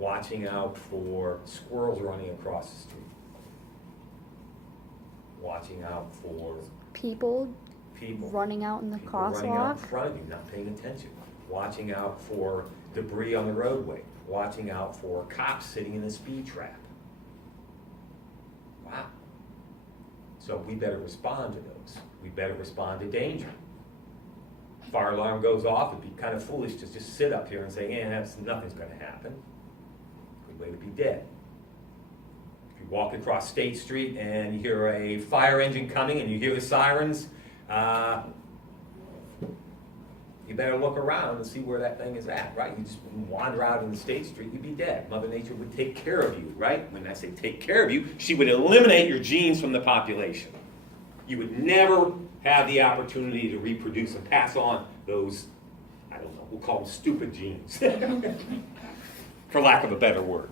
watching out for squirrels running across the street, watching out for People people running out in the people running out in crosswalk. front of you, not paying attention, watching out for debris on the roadway, watching out for cops sitting in a speed trap. Wow. So we better respond to those. We better respond to danger. Fire alarm goes off, it'd be kind of foolish to just sit up here and say, nothing's gonna happen. Good way to be dead. If you walk across State Street and you hear a fire engine coming and you hear the sirens, you better look around and see where that thing is at, right? You just wander out in the State Street, you'd be dead. Mother Nature would take care of you, right? When I say take care of you, she would eliminate your genes from the population. You would never have the opportunity to reproduce and pass on those, I don't know, we'll call them stupid genes, for lack of a better word.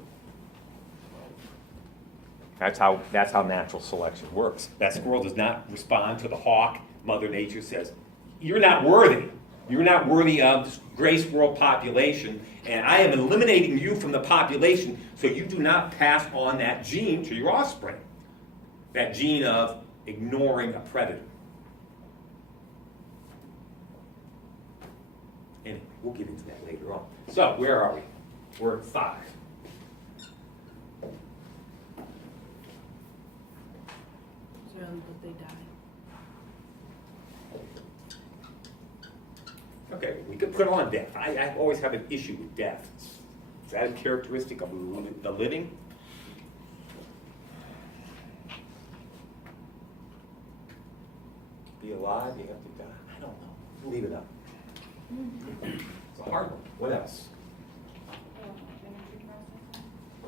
That's how natural selection works. That squirrel does not respond to the hawk. Mother Nature says, you're not worthy. You're not worthy of this gray squirrel population, and I am eliminating you from the population so you do not pass on that gene to your offspring. That gene of ignoring a predator. Anyway, we'll get into that later on. So, where are we? We're at 5. But they die. Okay, we could put on death. I always have an issue with death. Is that a characteristic of the living? Be alive, you have to die. I don't know. We'll leave it up. It's a hard one. What else?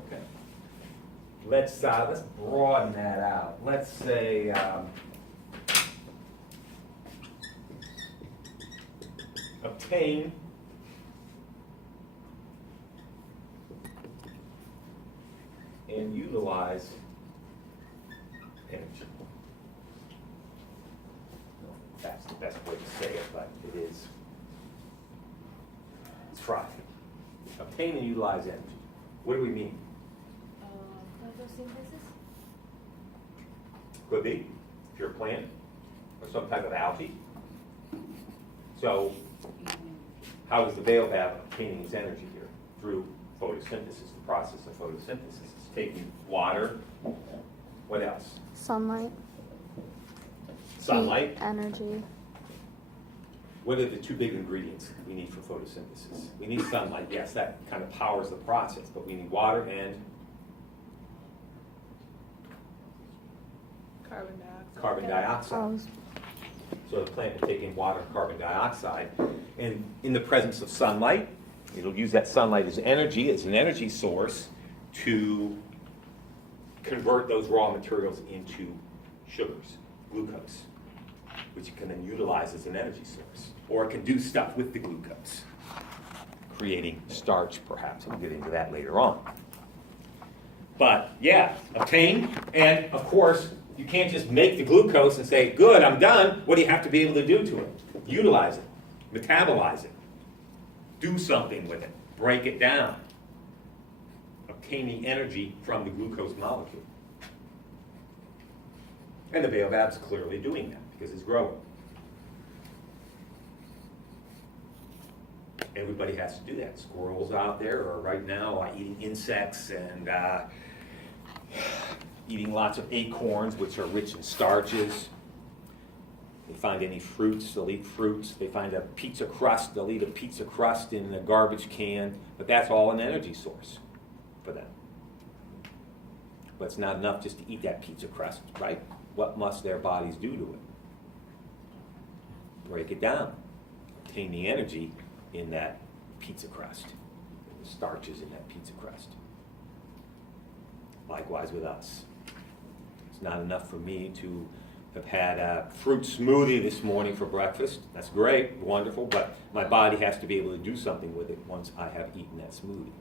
Okay. Let's broaden that out. Let's say obtain and utilize energy. That's the best way to say it, but it is. Let's try. Obtain and utilize energy. What do we mean? Photosynthesis? Could be, if you're a plant, or some type of algae. So, how is the baobab obtaining its energy here? Through photosynthesis, the process of photosynthesis. It's taking water, what else? Sunlight. Sunlight. Heat, energy. What are the 2 big ingredients we need for photosynthesis? We need sunlight, yes, that kind of powers the process, but we need water and carbon dioxide. Oh, So the plant will take in water and carbon dioxide, and in the presence of sunlight, it'll use that sunlight as energy, as an energy source, to convert those raw materials into sugars, glucose, which it can then utilize as an energy source. Or it can do stuff with the glucose, creating starch, perhaps. We'll get into that later on. But, yeah, obtain, and of course, you can't just make the glucose and say, good, I'm done. What do you have to be able to do to it? Utilize it, metabolize it, do something with it, break it down, obtain the energy from the glucose molecule. And the baobab's clearly doing that because it's growing. Everybody has to do that. Squirrels out there are right now eating insects and eating lots of acorns, which are rich in starches. They find any fruits, they'll eat fruits. They find a pizza crust, they'll eat a pizza crust in a garbage can. But that's all an energy source for them. But it's not enough just to eat that pizza crust, right? What must their bodies do to it? Break it down. Obtain the energy in that pizza crust. The starches in that pizza crust. Likewise with us. It's not enough for me to have had a fruit smoothie this morning for breakfast. That's great, wonderful, but my body has to be able to do something with it once I have eaten that smoothie.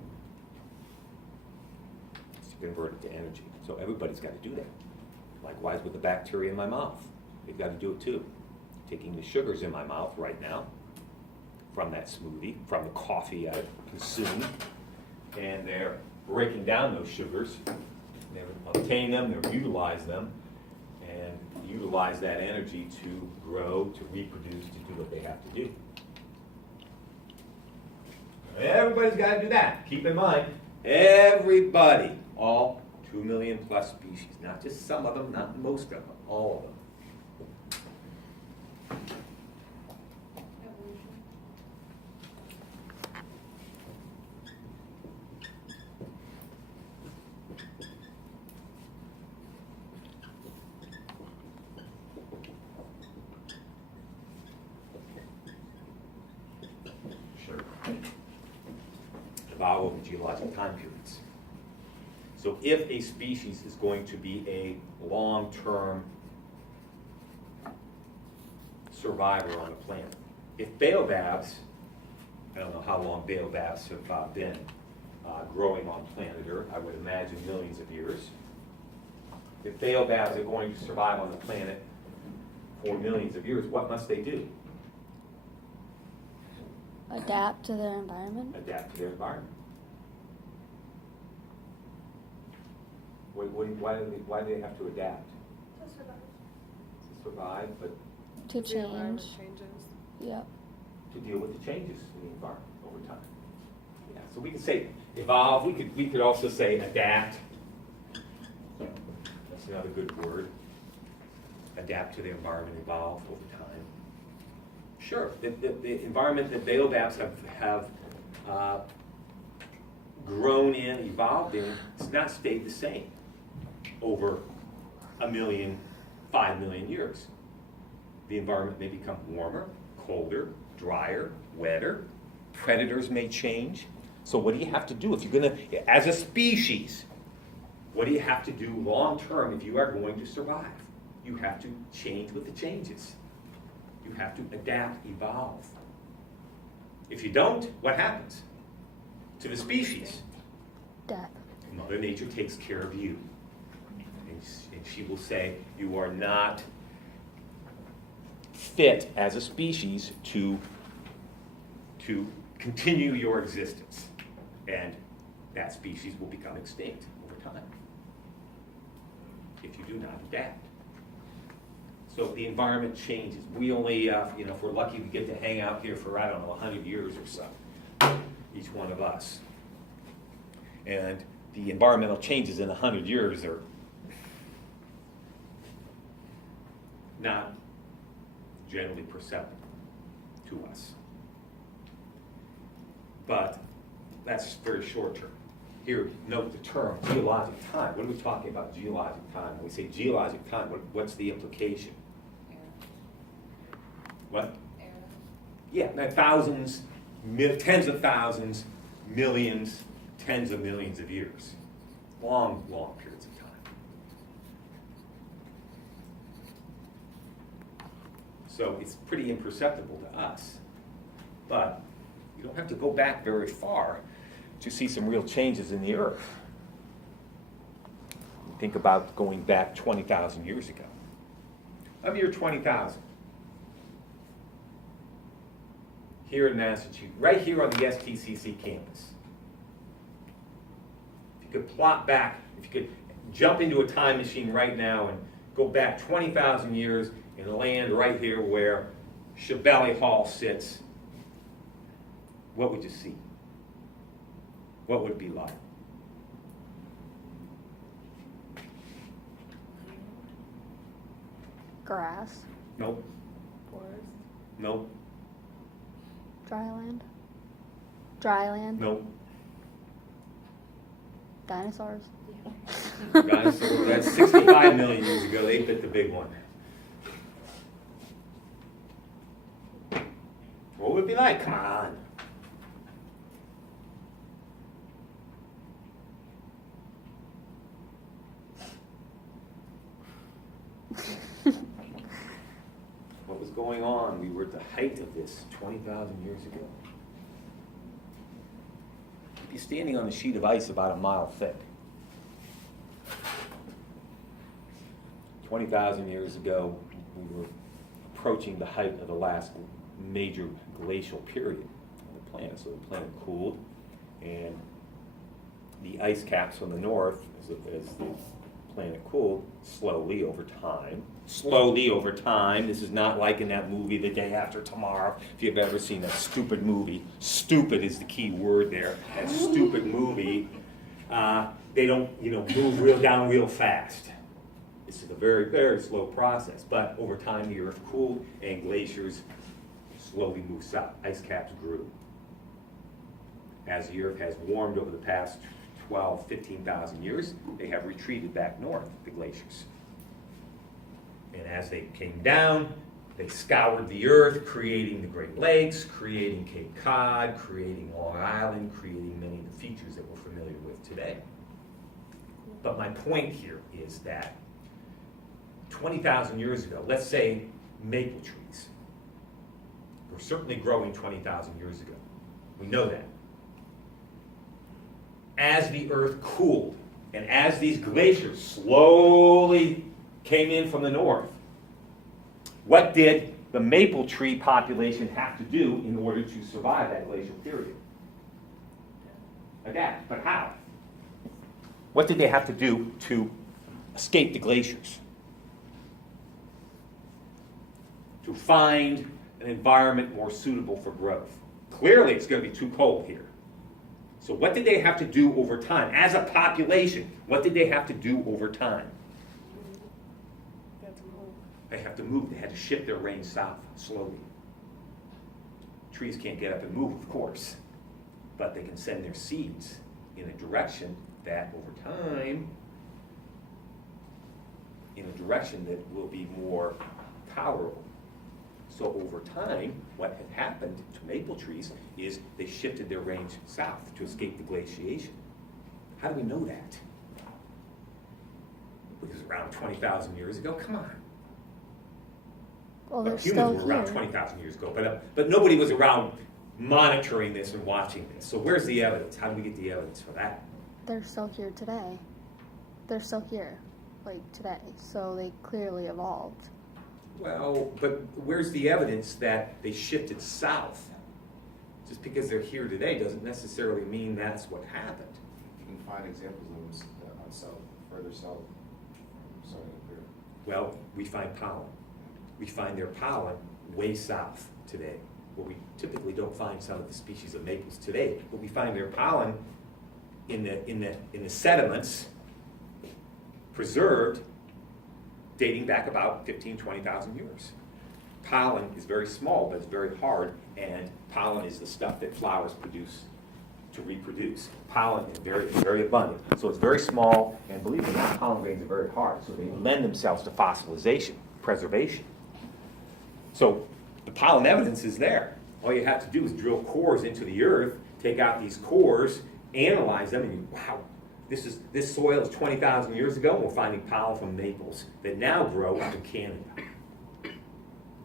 It's to convert it to energy. So everybody's got to do that. Likewise with the bacteria in my mouth. They've got to do it too. Taking the sugars in my mouth right now from that smoothie, from the coffee I consumed, and they're breaking down those sugars. They obtain them, they utilize them, and utilize that energy to grow, to reproduce, to do what they have to do. Everybody's got to do that. Keep in mind, everybody, all 2 million plus species, not just some of them, not most of them, all of them. Evolve over geologic time periods. So if a species is going to be a long-term survivor on the planet, if baobabs, I don't know how long baobabs have been growing on planet Earth, I would imagine millions of years. If baobabs are going to survive on the planet for millions of years, what must they do? Adapt to their environment. Adapt to their environment. Why do they have to adapt? To survive. To survive, but To The environment change. changes. Yep. to deal with the changes in the environment over time. Yeah, so we could say evolve, we could also say adapt. That's another good word. Adapt to the environment, evolve over time. Sure, the environment that baobabs have grown in, evolved in, has not stayed the same over 1 million, 5 million years. The environment may become warmer, colder, drier, wetter. Predators may change. So what do you have to do if you're going to, as a species, what do you have to do long term if you are going to survive? You have to change with the changes. You have to adapt, evolve. If you don't, what happens to the species? Death. Mother Nature takes care of you. And she will say, you are not fit as a species to continue your existence. And that species will become extinct over time if you do not adapt. So the environment changes. We only, if we're lucky, we get to hang out here for, 100 years or so, each one of us. And the environmental changes in 100 years are not generally perceptible to us. But that's very short term. Here, note the term geologic time. What are we talking about, geologic time? When we say geologic time, what's the implication? What? Yeah, now thousands, tens of thousands, millions, tens of millions of years. Long, long periods of time. So it's pretty imperceptible to us. But you don't have to go back very far to see some real changes in the earth. Think about going back 20,000 years ago. Of your 20,000. Here in Massachusetts, right here on the STCC campus. If you could plot back, if you could jump into a time machine right now and go back 20,000 years and land right here where Shabelle Hall sits, what would you see? What would it be like? Grass. Nope, Forest. nope, Dryland. Dryland. nope. Dinosaurs. Dinosaurs, that's 65 million years ago, they bit the big one. What would it be like? Come on. What was going on? We were at the height of this 20,000 years ago. You'd be standing on a sheet of ice about a mile thick. 20,000 years ago, we were approaching the height of the last major glacial period on the planet. So the planet cooled, and the the ice caps from the north, as the planet cooled, slowly over time. Slowly over time. This is not like in that movie, The Day After Tomorrow. If you've ever seen that stupid movie, stupid is the key word there. That stupid movie, they don't, move down real fast. This is a very, very slow process. But over time, the Earth cooled and glaciers slowly moved south. Ice caps grew. As the Earth has warmed over the past 12, 15,000 years, they have retreated back north, the glaciers. And as they came down, they scoured the Earth, creating the Great Lakes, creating Cape Cod, creating Long Island, creating many of the features that we're familiar with today. But my point here is that 20,000 years ago, let's say maple trees were certainly growing 20,000 years ago. We know that. As the Earth cooled, and as these glaciers slowly came in from the north, what did the maple tree population have to do in order to survive that glacial period? Adapt. But how? What did they have to do to escape the glaciers? To find an environment more suitable for growth. Clearly, it's going to be too cold here. So what did they have to do over time? As a population, what did they have to do over time? They have to move. They had to shift their range south slowly. Trees can't get up and move, of course, but they can send their seeds in a direction that over time, in a direction that will be more tolerable. So over time, what had happened to maple trees is they shifted their range south to escape the glaciation. How do we know that? Because around 20,000 years ago, come on. Well, they're Humans still were around here. 20,000 years ago, but nobody was around monitoring this and watching this. So where's the evidence? How do we get the evidence for that? They're still here today. They're still here, like today. So they clearly evolved. Well, but where's the evidence that they shifted south? Just because they're here today doesn't necessarily mean that's what happened. You can find examples of them on south, further south, starting up here. Well, we find pollen. We find their pollen way south today, where we typically don't find some of the species of maples today, but we find their pollen in the sediments preserved dating back about 15, 20,000 years. Pollen is very small, but it's very hard, and pollen is the stuff that flowers produce to reproduce. Pollen is very, very abundant. So it's very small, and believe it or not, pollen grains are very hard, so they lend themselves to fossilization, preservation. So the pollen evidence is there. All you have to do is drill cores into the earth, take out these cores, analyze them, and you, wow, this soil is 20,000 years ago, and we're finding pollen from maples that now grow up in Canada.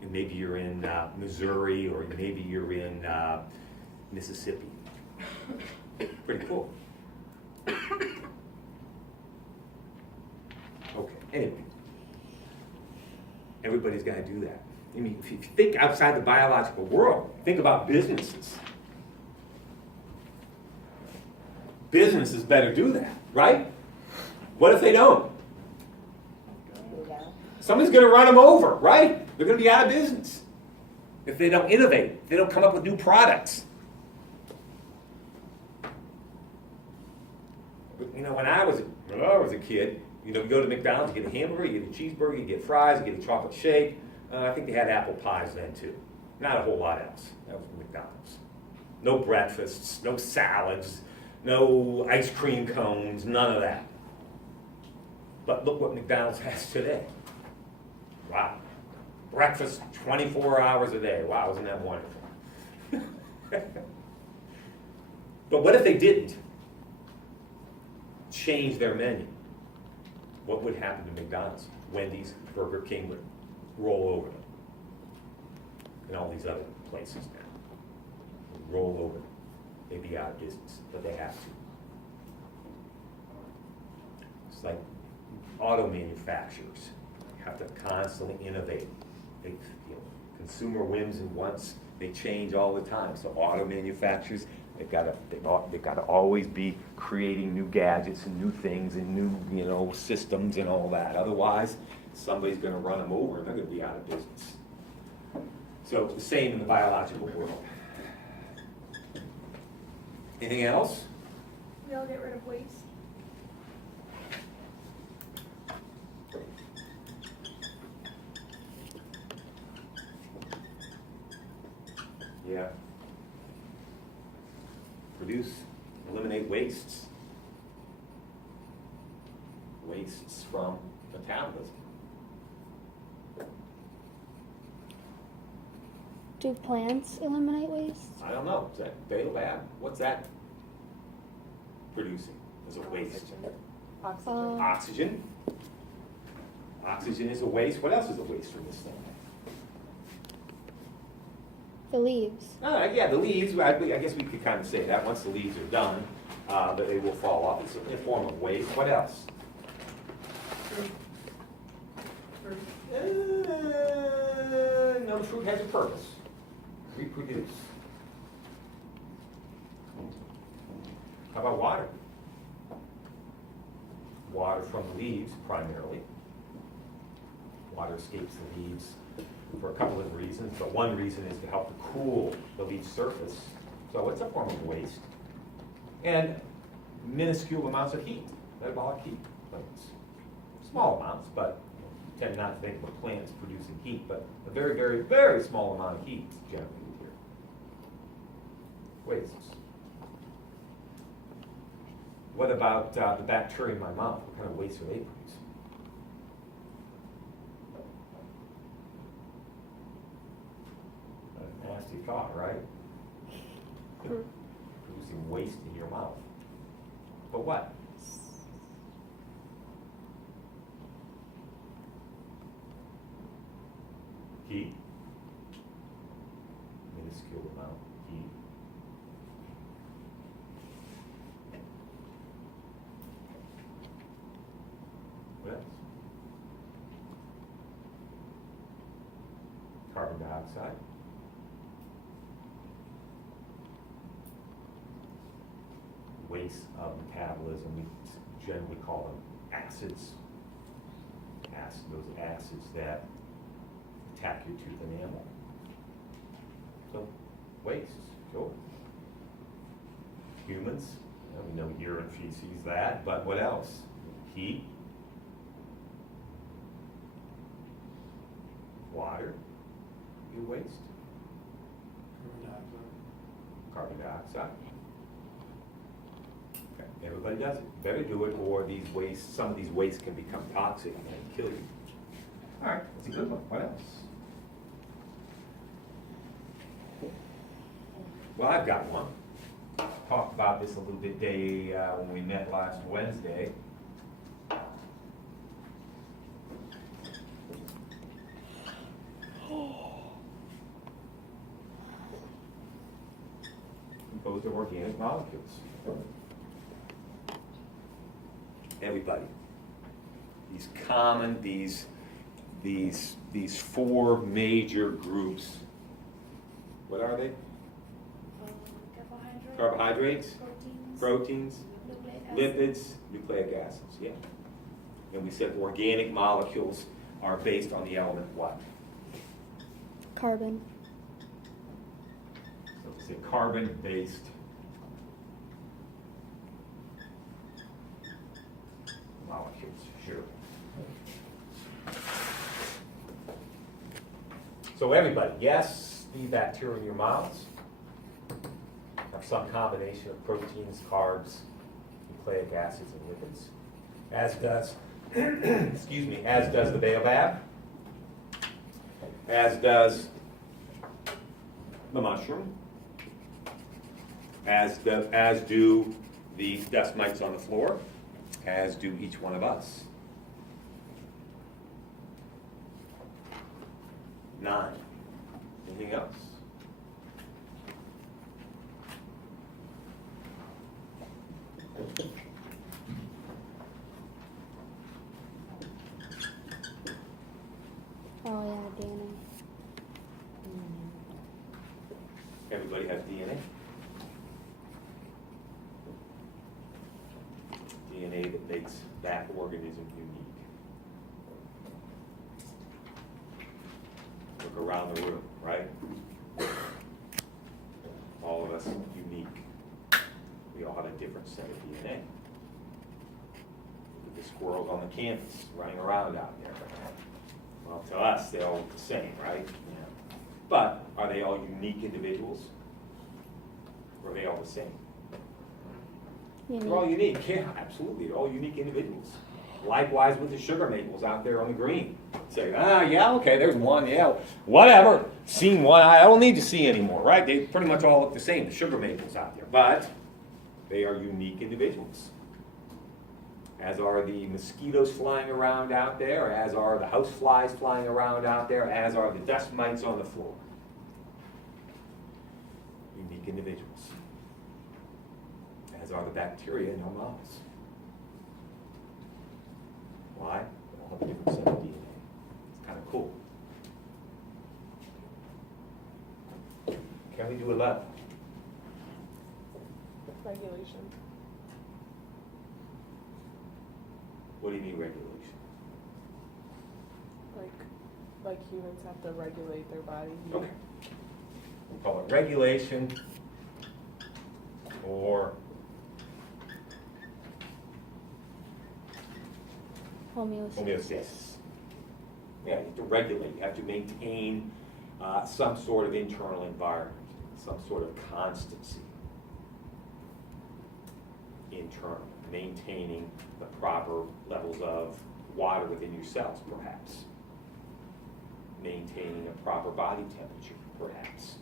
And maybe you're in Missouri, or maybe you're in Mississippi. Pretty cool. Okay, anyway. Everybody's got to do that. I mean, if you think outside the biological world, think about businesses. Businesses better do that, right? What if they don't? Somebody's going to run them over, right? They're going to be out of business if they don't innovate, if they don't come up with new products. But, when I was a kid, you go to McDonald's, you get a hamburger, you get a cheeseburger, you get fries, you get a chocolate shake. I think they had apple pies then too. Not a whole lot else. That was McDonald's. No breakfasts, no salads, no ice cream cones, none of that. But look what McDonald's has today. Wow. Breakfast 24 hours a day. Wow, isn't that wonderful? But what if they didn't change their menu? What would happen to McDonald's? Wendy's, Burger King would roll over them. And all these other places now would roll over them. They'd be out of business, but they have to. It's like auto manufacturers. You have to constantly innovate. Consumer whims and wants, they change all the time. So auto manufacturers, They've got to always be creating new gadgets and new things and new, systems and all that. Otherwise, somebody's going to run them over and they're going to be out of business. So it's the same in the biological world. Anything else? We all get rid of waste. Yeah. Eliminate wastes. Wastes from metabolism. Do plants eliminate waste? I don't know, is that Baobab? What's that producing as a waste? Oxygen. Oxygen. Oxygen is a waste. What else is a waste from this thing? The leaves. Yeah, the leaves, I guess we could kind of say that, once the leaves are done, that they will fall off. It's a form of waste. What else? No, the fruit has a purpose. Reproduce. How about water? Water from the leaves, primarily. Water escapes the leaves for a couple of reasons, but one reason is to help to cool the leaf surface. So it's a form of waste. And minuscule amounts of heat, metabolic heat. Small amounts, but you tend not to think of a plant as producing heat, but a very, very, very small amount of heat is generated here. Wastes. What about the bacteria in my mouth? What kind of waste are they producing? A nasty thought, right? Producing waste in your mouth. But what? Heat. Minuscule amount of heat. What else? Carbon dioxide. Waste of metabolism, we generally call them acids. Those acids that attack your tooth enamel. So, waste, sure. Humans, we know urine, feces, that, but what else? Heat. Water, your waste. Carbon dioxide. Okay, everybody does it. Better do it, or these wastes, some of these wastes can become toxic and kill you. All right, that's a good one. What else? Well, I've got one. Talked about this a little bit when we met last Wednesday. Composed of organic molecules. Everybody. These common, these four major groups. What are they? Carbohydrates, proteins, lipids, nucleic acids, yeah. And we said organic molecules are based on the element what? Carbon. So we say carbon-based molecules, sure. So everybody, yes, the bacteria in your mouths are some combination of proteins, carbs, nucleic acids, and lipids. As does, excuse me, as does the baobab, as does the mushroom, as do the dust mites on the floor, as do each one of us. 9. Anything else? Oh yeah, DNA. Everybody has DNA? DNA that makes that organism unique. Look around the room, right? All of us unique. We all have a different set of DNA. Look at the squirrels on the campus running around out there. Well, to us, they all look the same, right? Yeah. But are they all unique individuals? Or are they all the same? They're all unique, yeah, absolutely. They're all unique individuals. Likewise with the sugar maples out there on the green. Say, yeah, okay, there's one, yeah, whatever. Seen one, I don't need to see anymore, right? They pretty much all look the same, the sugar maples out there. But they are unique individuals. As are the mosquitoes flying around out there, as are the house flies flying around out there, as are the dust mites on the floor. Unique individuals. As are the bacteria in our mouths. Why? They all have a different set of DNA. It's kind of cool. Can we do 11? Regulation. What do you mean regulation? Like humans have to regulate their body heat. Okay. We call it regulation or homeostasis. Yeah, you have to regulate, you have to maintain some sort of internal environment, some sort of constancy internal, maintaining the proper levels of water within your cells, perhaps. Maintaining a proper body temperature, perhaps.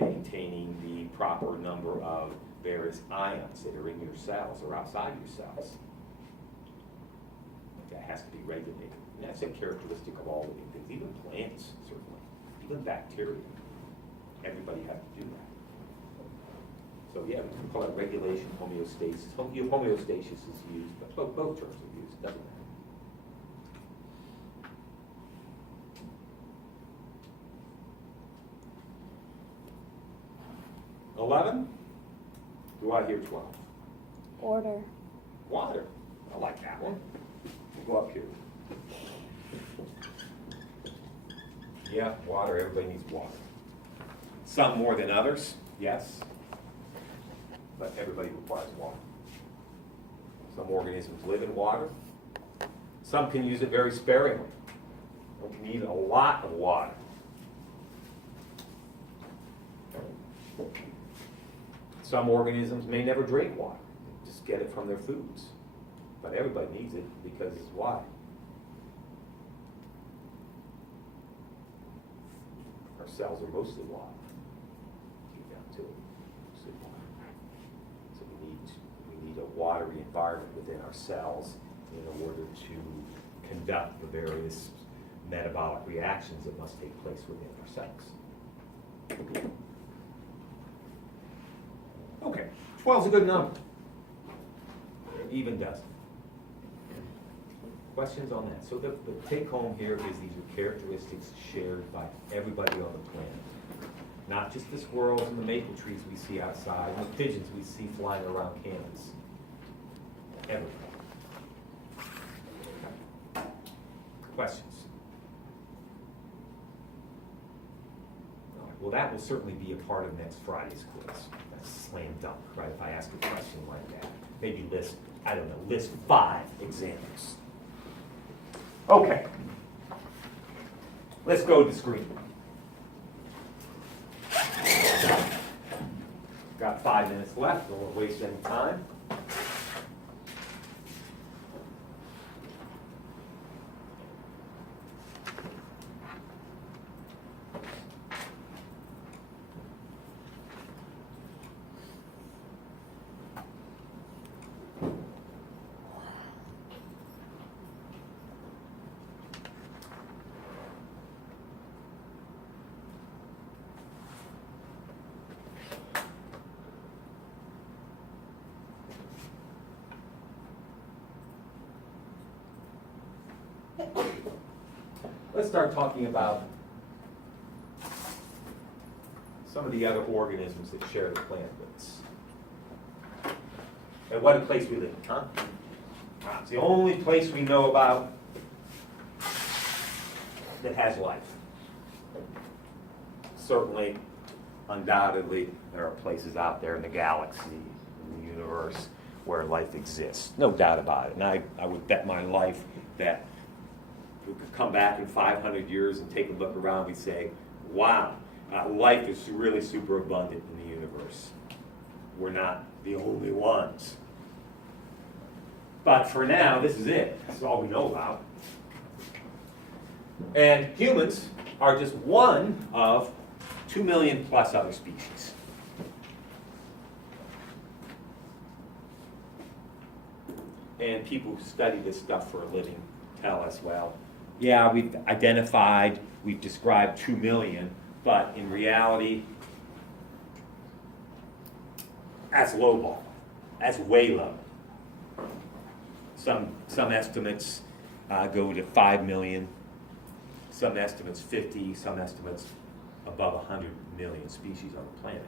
Maintaining the proper number of various ions that are in your cells or outside your cells. That has to be regulated. And that's a characteristic of all living things, even plants, certainly, even bacteria. Everybody has to do that. So yeah, we can call it regulation, homeostasis. Homeostasis is used, but both terms are used, doesn't it? 11? Do I hear 12? Order. Water. I like that one. We'll go up here. Yeah, water. Everybody needs water. Some more than others, yes. But everybody requires water. Some organisms live in water. Some can use it very sparingly. Some can need a lot of water. Some organisms may never drink water, just get it from their foods. But everybody needs it because why? Our cells are mostly water. Get down to it, mostly water. So we need a watery environment within our cells in order to conduct the various metabolic reactions that must take place within our cells. Okay, 12 is a good number. Even dozen. Questions on that? So the take home here is these are characteristics shared by everybody on the planet. Not just the squirrels and the maple trees we see outside, and the pigeons we see flying around campus. Everybody. Questions? All right, well, that will certainly be a part of next Friday's quiz. That's slam dunk, right? If I ask a question like that. Maybe list 5 examples. Okay. Let's go to the screen. Got 5 minutes left, don't want to waste any time. Let's start talking about some of the other organisms that share the planet with us. And what a place we live in, huh? It's the only place we know about that has life. Certainly, undoubtedly, there are places out there in the galaxy, in the universe, where life exists. No doubt about it. And I would bet my life that we could come back in 500 years and take a look around, we'd say, wow, life is really super abundant in the universe. We're not the only ones. But for now, this is it. That's all we know about. And humans are just one of 2 million plus other species. And people who study this stuff for a living tell us, well, yeah, we've identified, we've described 2 million, but in reality, that's lowball. That's way low. Some estimates go to 5 million, some estimates 50, some estimates above 100 million species on the planet.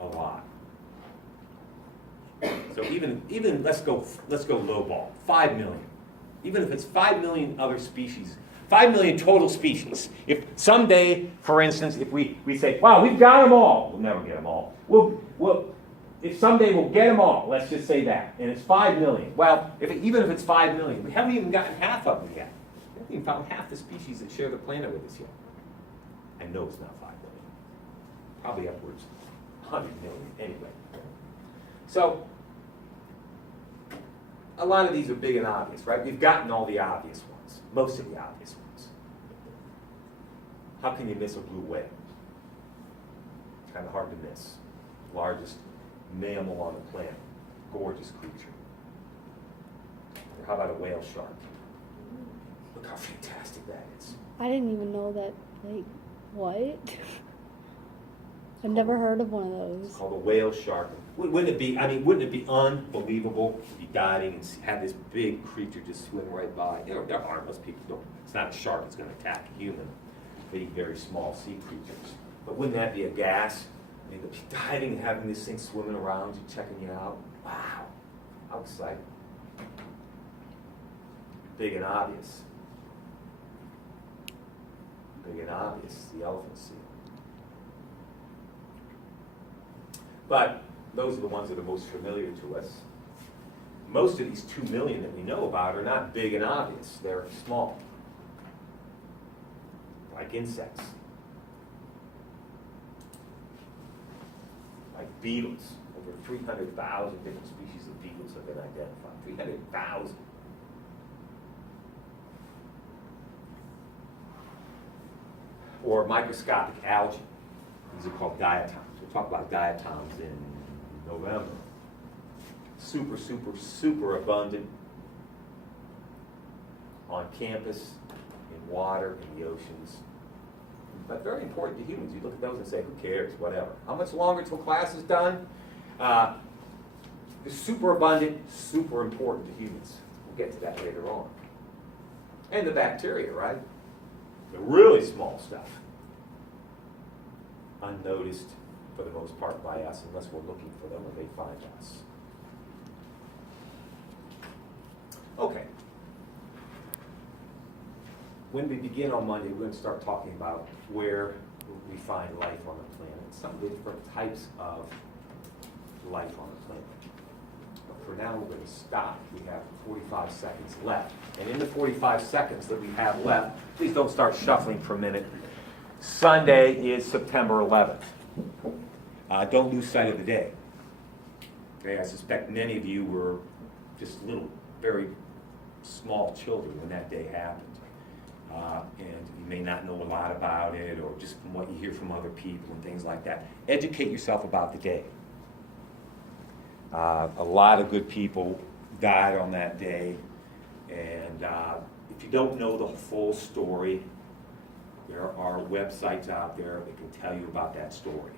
A lot. So even let's go lowball, 5 million. Even if it's 5 million other species, 5 million total species. If someday, for instance, if we say, wow, we've got them all, we'll never get them all. If someday we'll get them all, let's just say that, and it's 5 million. Well, even if it's 5 million, we haven't even gotten half of them yet. We haven't even found half the species that share the planet with us yet. I know it's not 5 million. Probably upwards of 100 million anyway. So, a lot of these are big and obvious, right? We've gotten all the obvious ones, most of the obvious ones. How can you miss a blue whale? It's kind of hard to miss. Largest mammal on the planet, gorgeous creature. Or how about a whale shark? Look how fantastic that is. I didn't even know that, like, what? I've never heard of one of It's those. called a whale shark. Wouldn't it be unbelievable to be diving and have this big creature just swim right by? You know, they're harmless. People don't, it's not a shark that's going to attack a human. They eat very small sea creatures. But wouldn't that be a gas? I mean, to be diving and having this thing swimming around you, checking you out. Wow, how exciting. Big and obvious. Big and obvious, the elephant seal. But those are the ones that are most familiar to us. Most of these 2 million that we know about are not big and obvious. They're small, like insects, like beetles. Over 300,000 different species of beetles have been identified. 300,000. Or microscopic algae. These are called diatoms. We'll talk about diatoms in November. Super, super, super abundant on campus, in water, in the oceans. But very important to humans. You look at those and say, who cares, whatever. How much longer till class is done? It's super abundant, super important to humans. We'll get to that later on. And the bacteria, right? The really small stuff. Unnoticed for the most part by us, unless we're looking for them or they find us. Okay. When we begin on Monday, we're going to start talking about where we find life on the planet, some of the different types of life on the planet. But for now, we're going to stop. We have 45 seconds left. And in the 45 seconds that we have left, please don't start shuffling for a minute. Sunday is September 11th. Don't lose sight of the day. Okay, I suspect many of you were just little, very small children when that day happened. And you may not know a lot about it, or just from what you hear from other people and things like that. Educate yourself about the day. A lot of good people died on that day, and if you don't know the full story, there are websites out there that can tell you about that story.